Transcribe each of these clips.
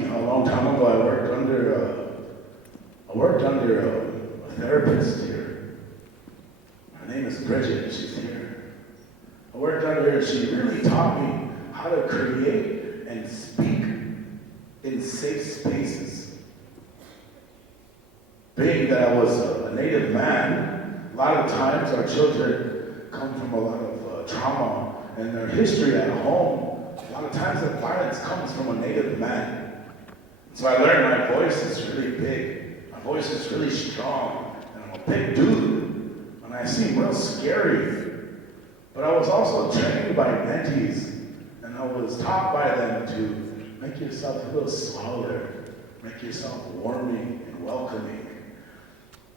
lucky how a long time ago I worked under a therapist here. Her name is Bridget, she's here. I worked under her and she really taught me how to create and speak in safe spaces. Being that I was a Native man, a lot of times our children come from a lot of trauma in their history at home. A lot of times the violence comes from a Native man. So I learned my voice is really big. My voice is really strong. And I'm a big dude. And I seem real scary. But I was also trained by mentees. And I was taught by them to make yourself a little smaller. Make yourself warming and welcoming.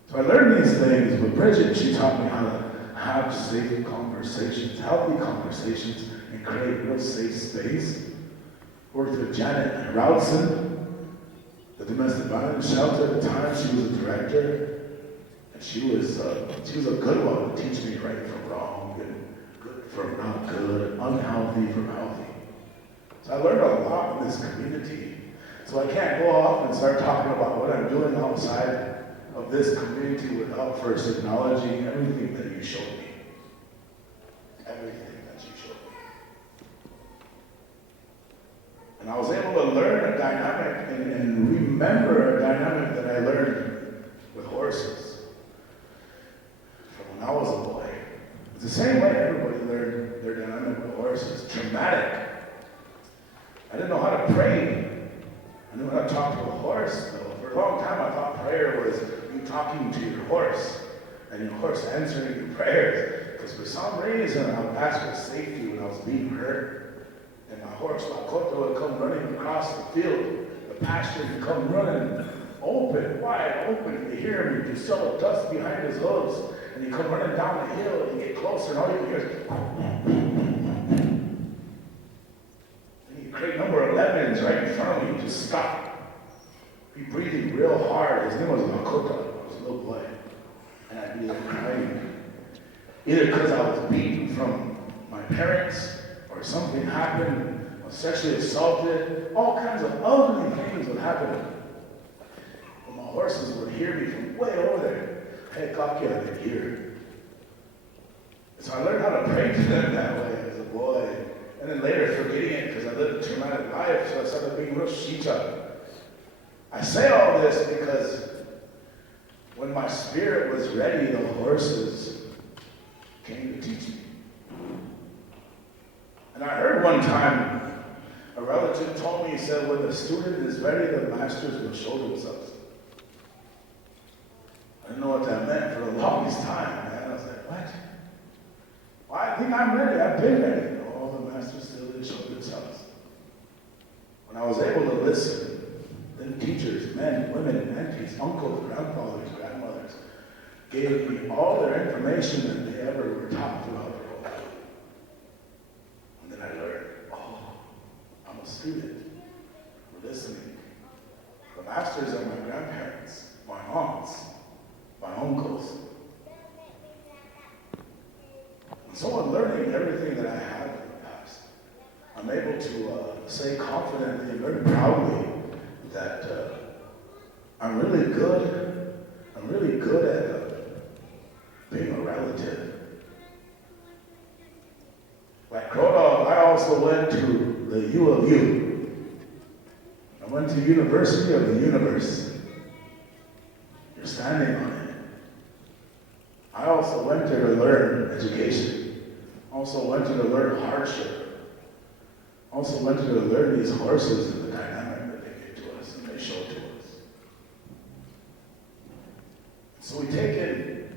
So I learned these things. But Bridget, she taught me how to have safe conversations, healthy conversations, and create real safe space. Worked with Janet Roudson, the domestic violence shelter at the time. She was a director, and she was a good one to teach me right from wrong, and good from not good, unhealthy from healthy. So I learned a lot in this community. So I can't go off and start talking about what I'm doing outside of this community without first acknowledging everything that you showed me. Everything that you showed me. And I was able to learn a dynamic and remember a dynamic that I learned with horses from when I was a boy. It's the same way everybody learned their dynamic with horses. Traumatic. I didn't know how to pray. I knew how to talk to a horse, though. For a long time I thought prayer was you talking to your horse and your horse answering your prayers. Because for some reason I would ask for safety when I was being hurt. And my horse, Lakota, would come running across the field. The pasture would come running open, wide open. You hear him, you can see all the dust behind his hooves. And you come running down the hill and you get closer and all you hear is and you create number 11s right in front of you. You just stop. Be breathing real hard. His name was Lakota. I was a little boy. And I'd be like crying. Either because I was beaten from my parents, or something happened, or sexually assaulted, all kinds of ugly things would happen. But my horses would hear me from way over there. Hey, Kakia, they're here. So I learned how to pray to them that way as a boy. And then later forgetting it because I lived a traumatic life, so I started being real shita. I say all this because when my spirit was ready, the horses came to teach me. And I heard one time, a relative told me, he said, when the student is ready, the masters will show themselves. I didn't know what that meant for the longest time, man. I was like, what? Well, I think I'm ready. I've been ready. No, the masters still didn't show themselves. When I was able to listen, then teachers, men, women, mentees, uncles, grandfathers, grandmothers, gave me all their information that they ever were taught throughout their whole life. And then I learned, oh, I'm a student. We're listening. The masters are my grandparents, my aunts, my uncles. And so I'm learning everything that I have in the past. I'm able to say confidently and very proudly that I'm really good at being a relative. Like growing up, I also went to the U of U. I went to University of the Universe. You're standing on it. I also went there to learn education. Also went there to learn hardship. Also went there to learn these horses and the dynamic that they give to us and they show to us. So we take it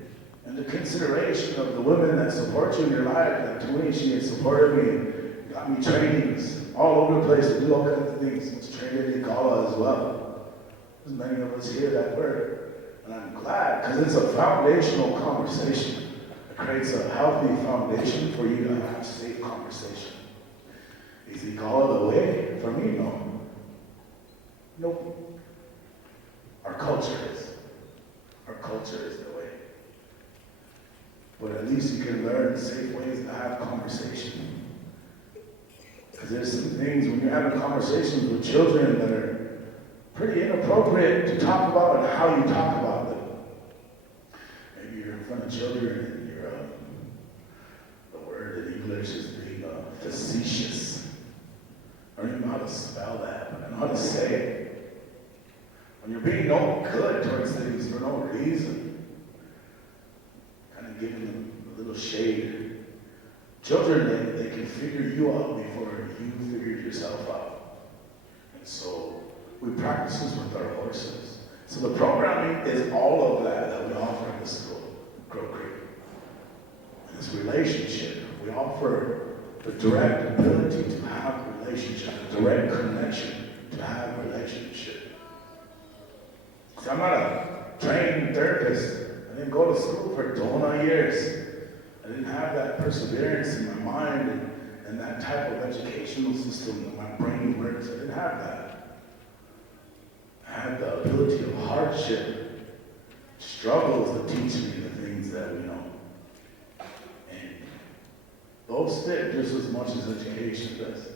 into consideration of the women that support you in your life. Like to me, she has supported me, got me trainings all over the place to do all kinds of things. I was trained in Igala as well. There's many of us here that were. And I'm glad, because it's a foundational conversation. It creates a healthy foundation for you to have safe conversation. Is Igala the way? For me, no. Nope. Our culture is. Our culture is the way. But at least you can learn safe ways to have conversation. Because there's some things, when you're having conversations with children that are pretty inappropriate to talk about and how you talk about them. Maybe you're in front of children and you're, the word in English is being facetious. I don't even know how to spell that, but I know how to say it. When you're being no good towards things for no reason, kind of giving them a little shade. Children, they can figure you out before you figured yourself out. And so we practice this with our horses. So the programming is all of that we offer in the school, Grow Creek. This relationship, we offer the direct ability to have relationship, the direct connection to have relationship. So I'm not a trained therapist. I didn't go to school for 20 years. I didn't have that perseverance in my mind and that type of educational system that my brain works. I didn't have that. I had the ability of hardship, struggles that teach me the things that we know. And those stick just as much as education does.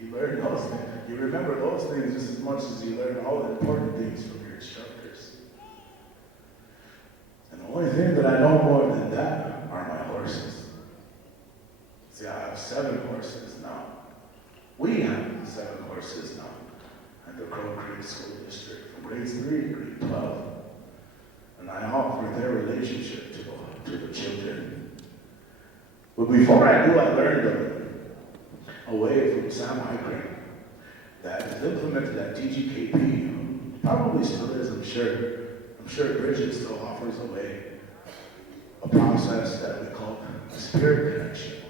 You learn those things. You remember those things just as much as you learn all the important things from your instructors. And the only thing that I know more than that are my horses. See, I have 7 horses now. We have 7 horses now at the Crow Creek School District from grades 3 to grade 12. And I offer their relationship to the children. But before I do, I learned them away from Sam Highcrane that is implemented at TGKP. Probably still is, I'm sure. I'm sure Bridget still offers away a process that we call spirit connection,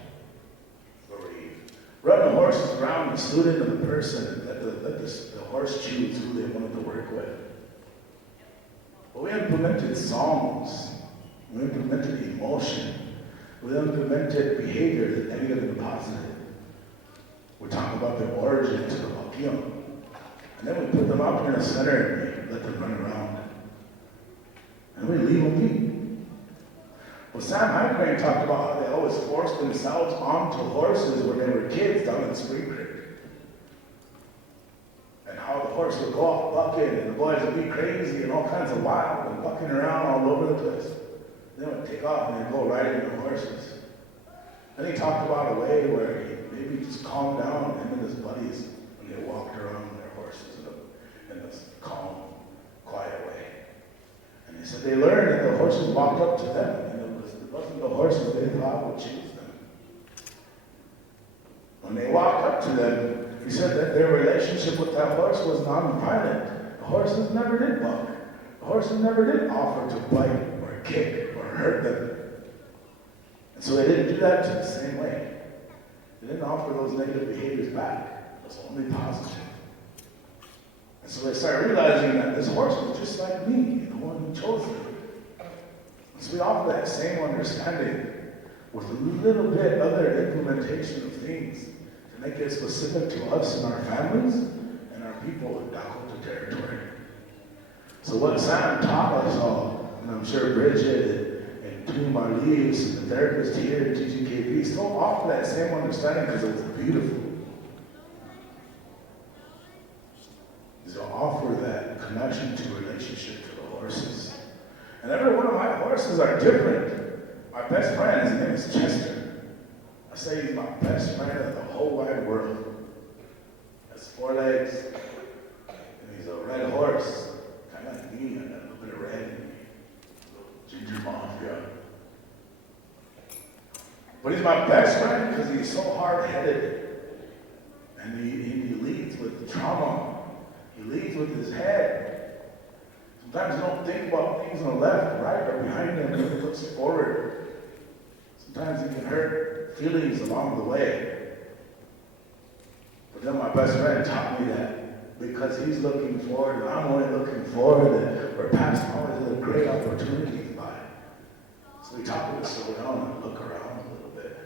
where we run the horses around the student and the person and let the horse choose who they wanted to work with. But we implemented songs, we implemented emotion, we implemented behavior that negative and positive. We talk about the origins of the Wakiam, and then we put them up in the center and we let them run around. And we leave them be. Well, Sam Highcrane talked about how they always forced themselves onto horses when they were kids down in Spring Creek. And how the horse would go off bucking and the boys would be crazy and all kinds of wild and bucking around all over the place. They would take off and they'd go riding the horses. Then he talked about a way where he maybe just calmed down, him and his buddies, when they walked around their horses in this calm, quiet way. And he said they learned that the horses walked up to them, and it wasn't the horses they thought would choose them. When they walked up to them, he said that their relationship with that horse was non-violent. The horses never did buck. The horses never did offer to bite or kick or hurt them. And so they didn't do that to the same way. They didn't offer those negative behaviors back. It was only positive. And so they started realizing that this horse was just like me, the one who chose him. So we offer that same understanding with a little bit other implementation of things to make it specific to us and our families and our people in Dakota territory. So what Sam taught us all, and I'm sure Bridget and Toom Leaves and the therapist here at TGKP still offer that same understanding because it was beautiful. To offer that connection to relationship to the horses. And every one of my horses are different. My best friend, his name is Chester. I say he's my best friend in the whole wide world. He has 4 legs, and he's a red horse, kind of like me, and a little bit of red in me, a little ginger mafia. But he's my best friend because he's so hard-headed, and he leads with trauma. He leads with his head. Sometimes you don't think about things on the left, right, or behind him. He looks forward. Sometimes he can hurt feelings along the way. But then my best friend taught me that because he's looking forward and I'm only looking forward, that we're passing always a great opportunities by. So he taught me to slow down and look around a little bit.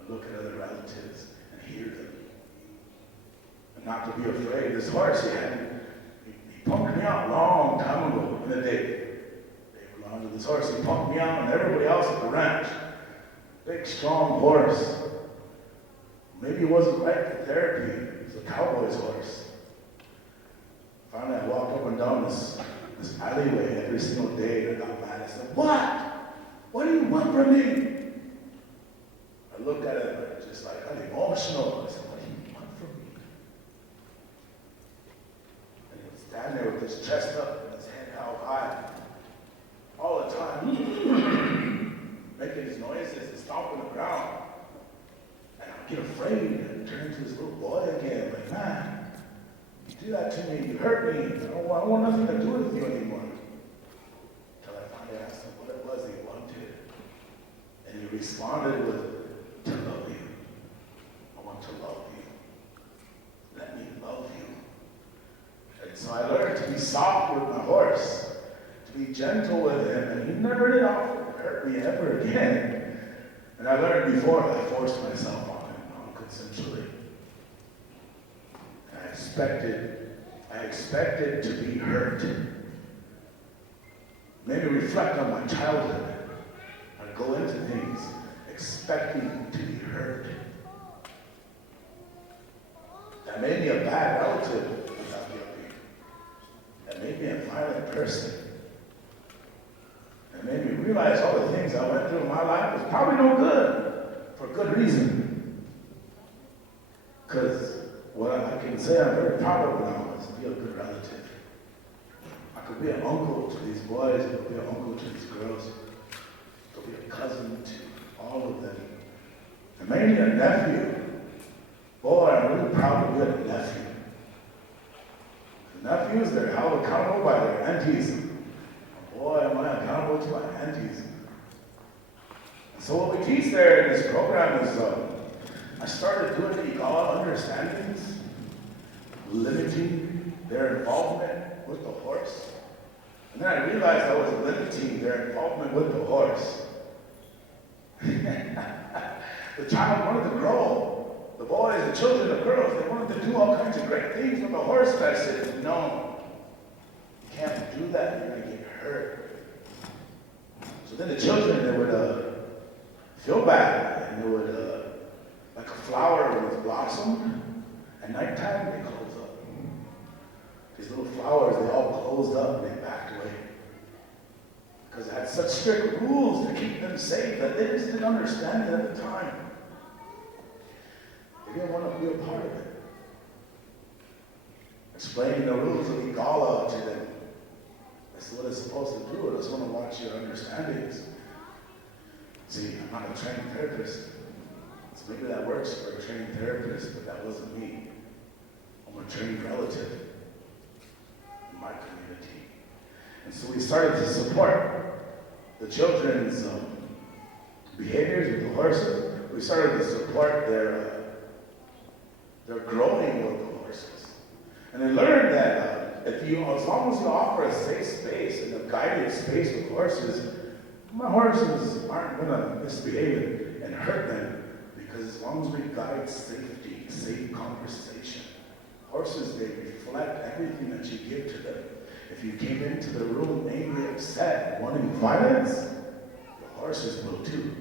And look at other relatives and hear them. And not to be afraid. This horse he punked me out a long time ago in the day. They belonged to this horse. He punked me out and everybody else at the ranch. Big, strong horse. Maybe it wasn't right for therapy. It was a cowboy's horse. every single day, and I got mad. I said, what? What do you want from me? I looked at him and just like, I'm emotional. I said, what do you want from me? And he was standing there with his chest up and his head held high. All the time, making these noises and stomping the ground. And I get afraid and turn into this little boy again. Like, man, you do that to me, you hurt me. I don't want nothing to do with you anymore. Until I finally asked him what it was he wanted. And he responded with, to love you. I want to love you. Let me love you. And so I learned to be soft with my horse. To be gentle with him, and he never did hurt me ever again. And I learned before I forced myself on him non-consensually. And I expected to be hurt. Made me reflect on my childhood. I'd go into things expecting to be hurt. That made me a bad relative without guilty. That made me a violent person. It made me realize all the things I went through in my life was probably no good, for good reason. Because what I can say I'm very proud of now is be a good relative. I could be an uncle to these boys, I could be an uncle to these girls, I could be a cousin to all of them. And maybe a nephew. Boy, I'm really proud to be a nephew. The nephews, they're held accountable by their aunties. Boy, am I accountable to my aunties. And so what we teach there in this program is, I started doing the Igala understandings, limiting their involvement with the horse. And then I realized I was limiting their involvement with the horse. The child wanted to grow. The boys, the children, the girls, they wanted to do all kinds of great things with the horse. But I said, no, you can't do that, you're going to get hurt. So then the children, they would feel bad, and they would, like a flower when it's blossomed, at nighttime they close up. These little flowers, they all closed up and they backed away. Because I had such strict rules to keep them safe that they just didn't understand it at the time. They didn't want to be a part of it. Explaining the rules of Igala to them. That's what it's supposed to do. I just want to watch your understandings. See, I'm not a trained therapist. So maybe that works for a trained therapist, but that wasn't me. I'm a trained relative in my community. And so we started to support the children's behaviors with the horses. We started to support their growing with the horses. And they learned that as long as you offer a safe space and a guided space with horses, my horses aren't going to misbehave and hurt them, because as long as we guide safety, safe conversation, horses, they reflect everything that you give to them. If you came into the room angry, upset, wanting violence, the horses will too.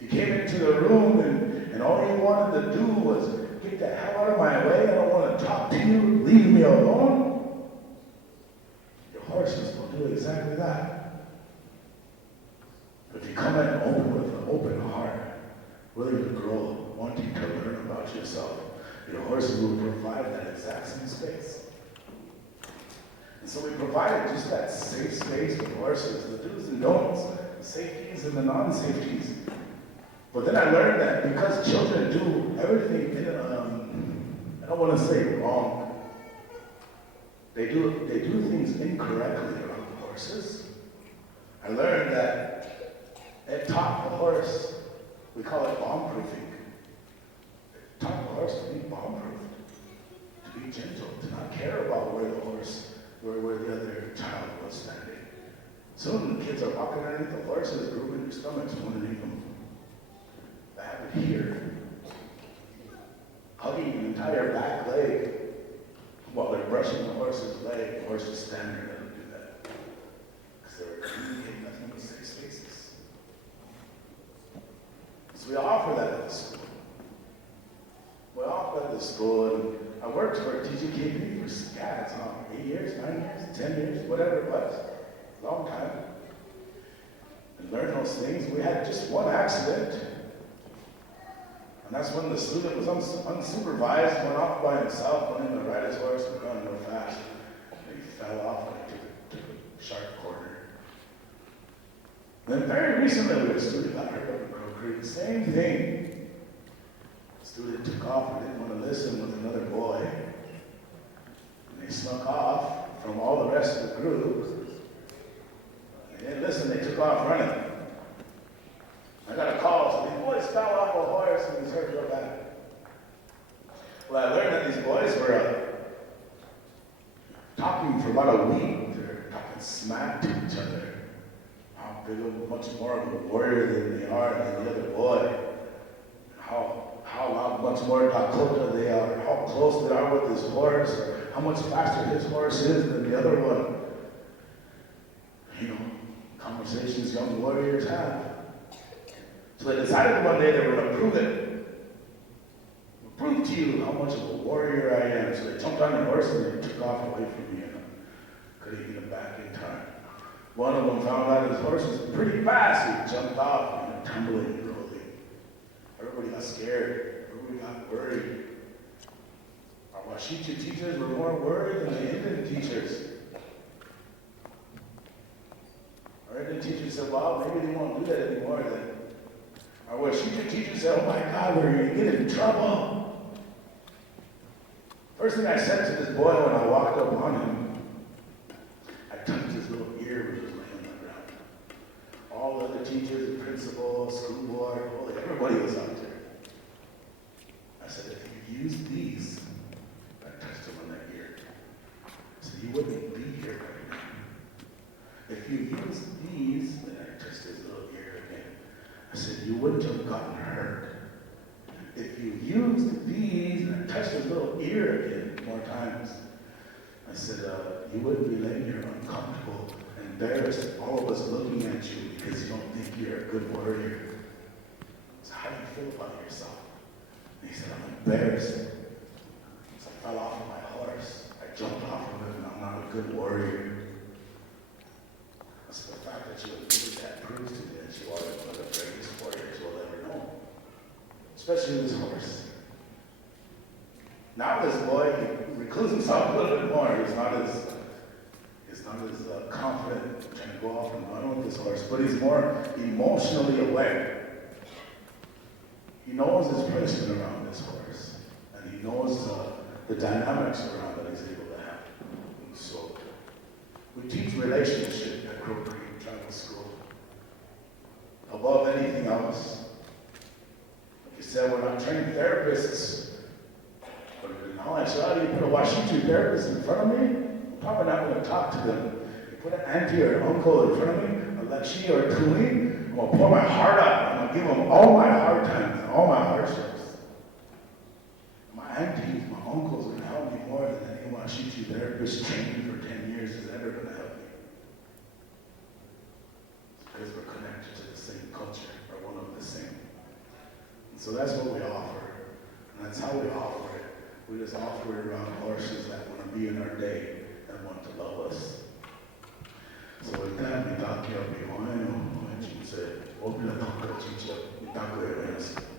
If you came into the room and all you wanted to do was get the hell out of my way, I don't want to talk to you, leave me alone, your horses will do exactly that. But if you come in open with an open heart, willing to grow, wanting to learn about yourself, your horses will provide that exact same space. And so we provided just that safe space for horses, the do's and don'ts, the safeties and the non-safeties. But then I learned that because children do everything I don't want to say wrong, they do things incorrectly around horses. I learned that it taught the horse, we call it bomb-proofing. It taught the horse to be bomb-proofed, to be gentle, to not care about where the other child was standing. Soon the kids are walking underneath the horses, grooving their stomachs underneath them. They have it here. Hugging the entire back leg while they're brushing the horse's leg. The horse is standing there, they don't do that. Because they're communicating nothing but safe spaces. So we offer that at the school. We offer that at the school, and I worked for TGKP for, yeah, it's 8 years, 9 years, 10 years, whatever it was. Long time. And learned those things. We had just one accident. And that's when the student was unsupervised, went off by himself, went in to ride his horse and going real fast. And he fell off and took a sharp corner. Then very recently, a student got hurt up in Crow Creek. Same thing. The student took off and didn't want to listen with another boy. And they snuck off from all the rest of the group. They didn't listen, they took off running. I got a call, so these boys fell off a horse and he's hurt real bad. Well, I learned that these boys were talking for a lot of weed. They're talking smack to each other. How big of, much more of a warrior than they are than the other boy. How much more Dakota they are, how close they are with his horse, or how much faster his horse is than the other one. You know, conversations young warriors have. So they decided one day they were going to prove it. We'll prove to you how much of a warrior I am. So they jumped on their horse and they took off away from me and couldn't get him back in time. One of them found out his horse was pretty fast. He jumped off and went tumbling and rolling. Everybody got scared. Everybody got worried. Our Washichu teachers were more worried than the Indian teachers. Our Indian teachers said, well, maybe they won't do that anymore then. Our Washichu teacher said, oh my God, we're going to get in trouble. First thing I said to this boy when I walked up on him, I touched his little ear when he was laying on the ground. All the other teachers, the principal, school board, everybody was out there. I said, if you use these, I touched him on that ear. I said, you wouldn't be here right now. If you use these, then I touched his little ear again. I said, you wouldn't have gotten hurt. If you used these, and I touched his little ear again more times, I said, you wouldn't be laying here uncomfortable, embarrassed, all of us looking at you because you don't think you're a good warrior. So how do you feel about yourself? And he said, I'm embarrassed. So I fell off of my horse. I jumped off of it, and I'm not a good warrior. So the fact that you admitted that proves to me that you are one of the greatest warriors we'll ever know. Especially this horse. Now this boy, he recluses himself a little bit more. He's not as confident trying to go off and run with this horse, but he's more emotionally aware. He knows his placement around this horse, and he knows the dynamics around that he's able to have. And so we teach relationship at Crow Creek Tribal School. Above anything else, like you said, we're not trained therapists. But in actuality, you put a Washichu therapist in front of me, I'm probably not going to talk to them. You put an auntie or an uncle in front of me, a Lachi or a Tui, I'm going to pour my heart out. I'm going to give them all my hard times and all my hardships. My aunties, my uncles are going to help me more than any Washichu therapist trained for 10 years is ever going to help me. It's because we're connected to the same culture, or one of the same. And so that's what we offer. And that's how we offer it. We just offer it around horses that want to be in our day and want to love us. So with that, we talk to you, we want to say, open the talk to you, we talk to you.